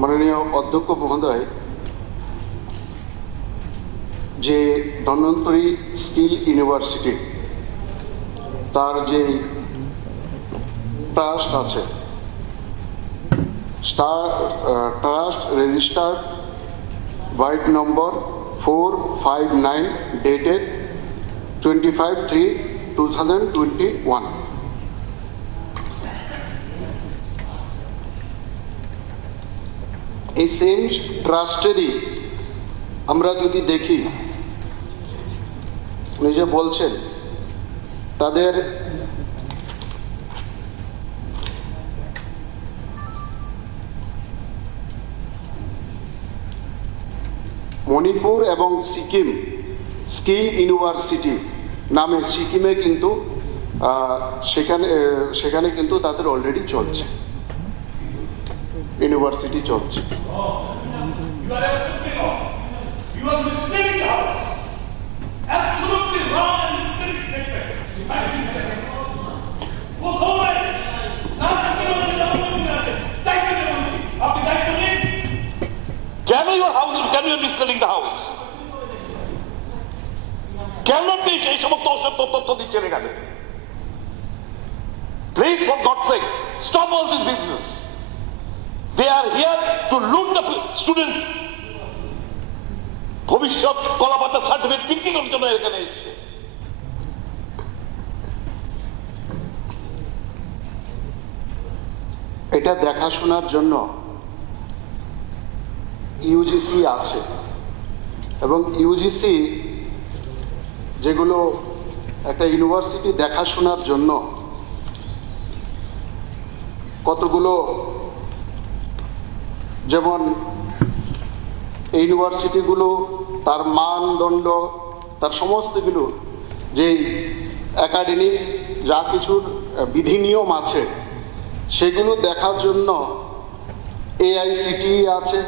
মাননীয় অধ্যক্ষ মহোদয়, যে ধন্বন্তরী স্কিল ইউনিভার্সিটি তার যে ট্রাস্ট আছে, ট্রাস্ট রেজিস্টার্ড বাইট নম্বর 459 ডেটেড 25/3/2021। এই সেম ট্রাস্টেরই আমরা যদি দেখি, উনি যে বলছেন তাদের মণিপুর এবং সিকিম স্কিল ইউনিভার্সিটি নামে সিকিমে কিন্তু সেখানে কিন্তু তাদের অলরেডি চলছে, ইউনিভার্সিটি চলছে। Can you be selling the house? Cannot be এই সমস্ত তথ্য দিচ্ছেন এখানে। Please, for God's sake, stop all this business. They are here to loot the student. ভবিষ্যৎ কলাপাতার সার্টিফিকেট বিক্রি করার জন্য এখানে এসেছে। এটা দেখাশোনার জন্য ইউজিসি আছে, এবং ইউজিসি যেগুলো একটা ইউনিভার্সিটি দেখাশোনার জন্য কতগুলো, যেমন এই ইউনিভার্সিটিগুলো তার মানদণ্ড, তার সমস্তগুলো যেই একাডেমিক যা কিছুর বিধিনিয়ম আছে সেগুলো দেখার জন্য AICTE আছে,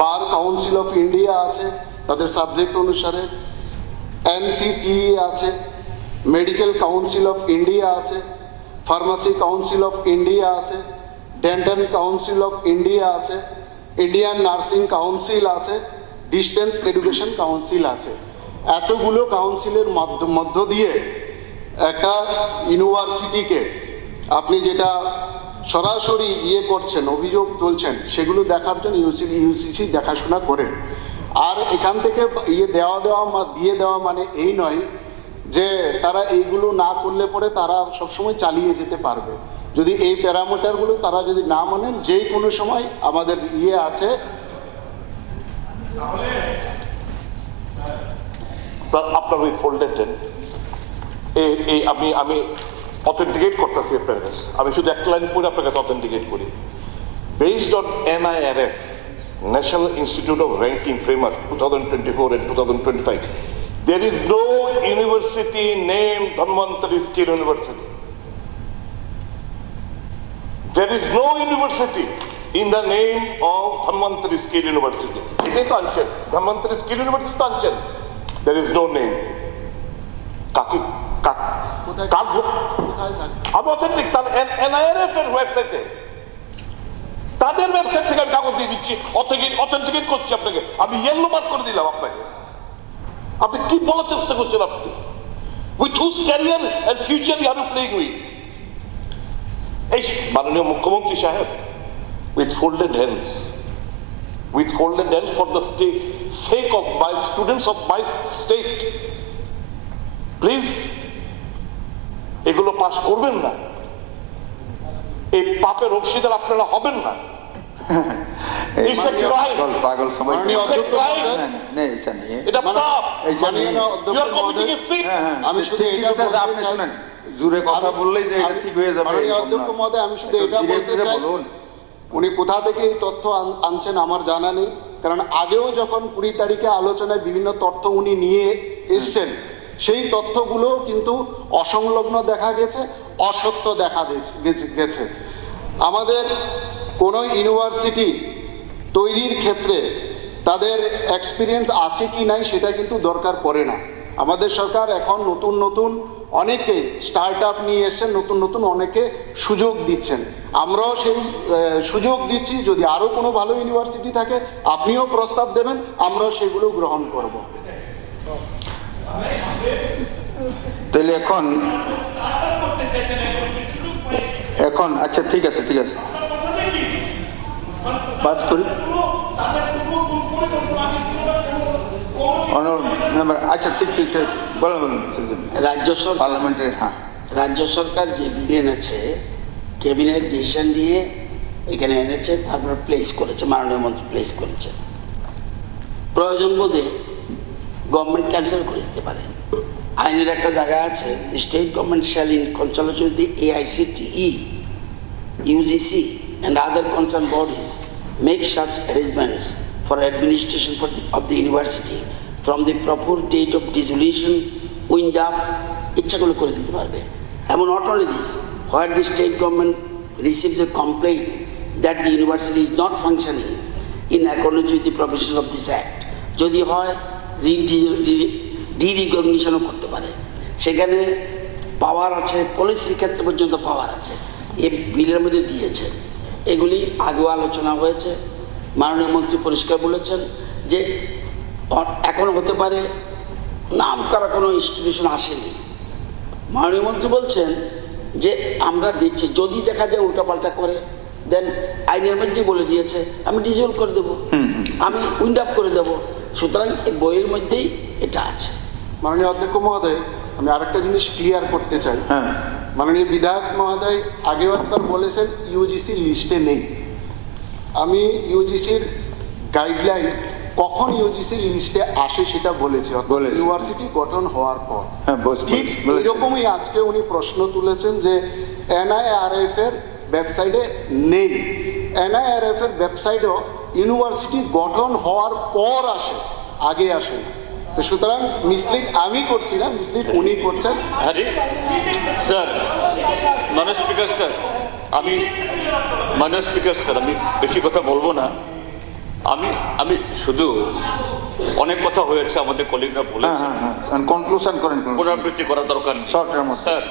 বার কাউন্সিল অফ ইন্ডিয়া আছে তাদের সাবজেক্ট অনুসারে, NCTE আছে, মেডিকেল কাউন্সিল অফ ইন্ডিয়া আছে, ফার্মাসি কাউন্সিল অফ ইন্ডিয়া আছে, ডেন্টাল কাউন্সিল অফ ইন্ডিয়া আছে, ইন্ডিয়ান নার্সিং কাউন্সিল আছে, ডিস্টেন্স এডুকেশন কাউন্সিল আছে। এতগুলো কাউন্সিলের মধ্য দিয়ে একটা ইউনিভার্সিটিকে আপনি যেটা সরাসরি করছেন, অভিযোগ তুলছেন, সেগুলো দেখার জন্য ইউজিসি দেখাশোনা করেন। আর এখান থেকে দিয়ে দেওয়া মানে এই নয় যে তারা এইগুলো না করলে পরে তারা সবসময় চালিয়ে যেতে পারবে। যদি এই প্যারামিটারগুলো তারা যদি না মানেন, যে কোনো সময় আমাদের আছে। আপনার ওই ফোল্ডেড টেন্স আমি অথেন্টিকেট করতেছি আপনার কাছে। আমি শুধু একটা লাইন পড়ে আপনার কাছে অথেন্টিকেট করি। Based on NIRF, National Institute of Ranking Framework 2024 and 2025, there is no university named Dhanvantari Skill University. There is no university in the name of Dhanvantari Skill University. এটাই তো আনছেন, Dhanvantari Skill University তো আনছেন। There is no name. আমি authentic NIRF এর ওয়েবসাইটে, তাদের website থেকে আমি কাগজ দিয়ে দিচ্ছি, অথেন্টিকেট করছি আপনাকে। আমি ইয়েলো মার্ক করে দিলাম আপনাকে। আপনি কি বলার চেষ্টা করছেন? আপনি with whose career and future you are playing with? এই মাননীয় মুখ্যমন্ত্রী সাহেব, with folded hands, for the sake of my students of my state, please এগুলো পাস করবেন না। এই পাপের অংশীদার আপনারা হবেন না। পাগল সময় এটা পাপ। আমি শুধু আপনি শুনেন, জুড়ে কথা বললেই যে এটা ঠিক হয়ে যাবে। অধ্যক্ষ মহোদয়, আমি শুধু এটা বলতে চাই, উনি কোথা থেকে এই তথ্য আনছেন আমার জানা নেই, কারণ আগেও যখন 20 তারিখে আলোচনায় বিভিন্ন তথ্য উনি নিয়ে এসছেন, সেই তথ্যগুলো কিন্তু অসংলগ্ন দেখা গেছে, অসত্য দেখা গেছে। আমাদের কোনো ইউনিভার্সিটি তৈরির ক্ষেত্রে তাদের এক্সপিরিয়েন্স আছে কি নাই সেটা কিন্তু দরকার পড়ে না। আমাদের সরকার এখন নতুন অনেকে স্টার্ট আপ নিয়ে এসছেন, নতুন নতুন অনেকে সুযোগ দিচ্ছেন। আমরাও সেই সুযোগ দিচ্ছি। যদি আরও কোনো ভালো ইউনিভার্সিটি থাকে আপনিও প্রস্তাব দেবেন, আমরাও সেগুলো গ্রহণ করব। তাহলে এখন আচ্ছা ঠিক আছে পাস করি মেম্বার। আচ্ছা ঠিক বলেন রাজ্য সরকার পার্লামেন্টের। হ্যাঁ, রাজ্য সরকার যে বিল এনেছে, ক্যাবিনেট ডিসিশন নিয়ে এখানে এনেছে, তারপর প্লেস করেছে, মাননীয় মন্ত্রী প্লেস করেছে। প্রয়োজন বোধে গভর্নমেন্ট ক্যান্সেল করে দিতে পারে। আইনের একটা জায়গা আছে, the state government shall in consultation with the AICTE, UGC and other concerned bodies make such arrangements for administration of the university from the proper date of dissolution, wind up, ইচ্ছাগুলো করে দিতে পারবে। এমন not only this, where the state government receives a complaint that the university is not functioning in accordance with the provisions of this act, যদি হয় ডিরিকগনিশনও করতে পারে। সেখানে পাওয়ার আছে, পলিসির ক্ষেত্রে পর্যন্ত পাওয়ার আছে, এই বিলের মধ্যে দিয়েছে। এগুলি আগেও আলোচনা হয়েছে। মাননীয় মন্ত্রী পরিষ্কার বলেছেন যে এখন হতে পারে নাম করা কোনো ইনস্টিটিউশন আসেনি। মাননীয় মন্ত্রী বলছেন যে আমরা দিচ্ছি, যদি দেখা যায় উল্টাপাল্টা করে দেন আইনের মধ্যেই বলে দিয়েছে আমি ডিজলভ করে দেবো, আমি উইন্ড আপ করে দেবো। সুতরাং এই বইয়ের মধ্যেই এটা আছে। মাননীয় অধ্যক্ষ মহোদয়, আমি আরেকটা জিনিস ক্লিয়ার করতে চাই। হ্যাঁ, মাননীয় বিধায়ক মহোদয় আগেও একবার বলেছেন ইউজিসি লিস্টে নেই। আমি ইউজিসির গাইডলাইন কখন ইউজিসির লিস্টে আসে সেটা বলেছি, ইউনিভার্সিটি গঠন হওয়ার পর। হ্যাঁ, ঠিক এরকমই আজকে উনি প্রশ্ন তুলেছেন যে NIRF এর ওয়েবসাইটে নেই। NIRF এর ওয়েবসাইটেও ইউনিভার্সিটি গঠন হওয়ার পর আসে, আগে আসে না। তো সুতরাং মিসলিড আমি করছি না, মিসলিড উনি করছেন। হ্যারি স্যার, মাননীয় স্পিকার স্যার, মাননীয় স্পিকার স্যার, আমি বেশি কথা বলবো না। আমি শুধু অনেক কথা হয়েছে, আমাদের কলিগরা বলেছে, কনক্লুশন করেন, পুনরাবৃত্তি করা দরকার শর্টের মধ্যে। স্যার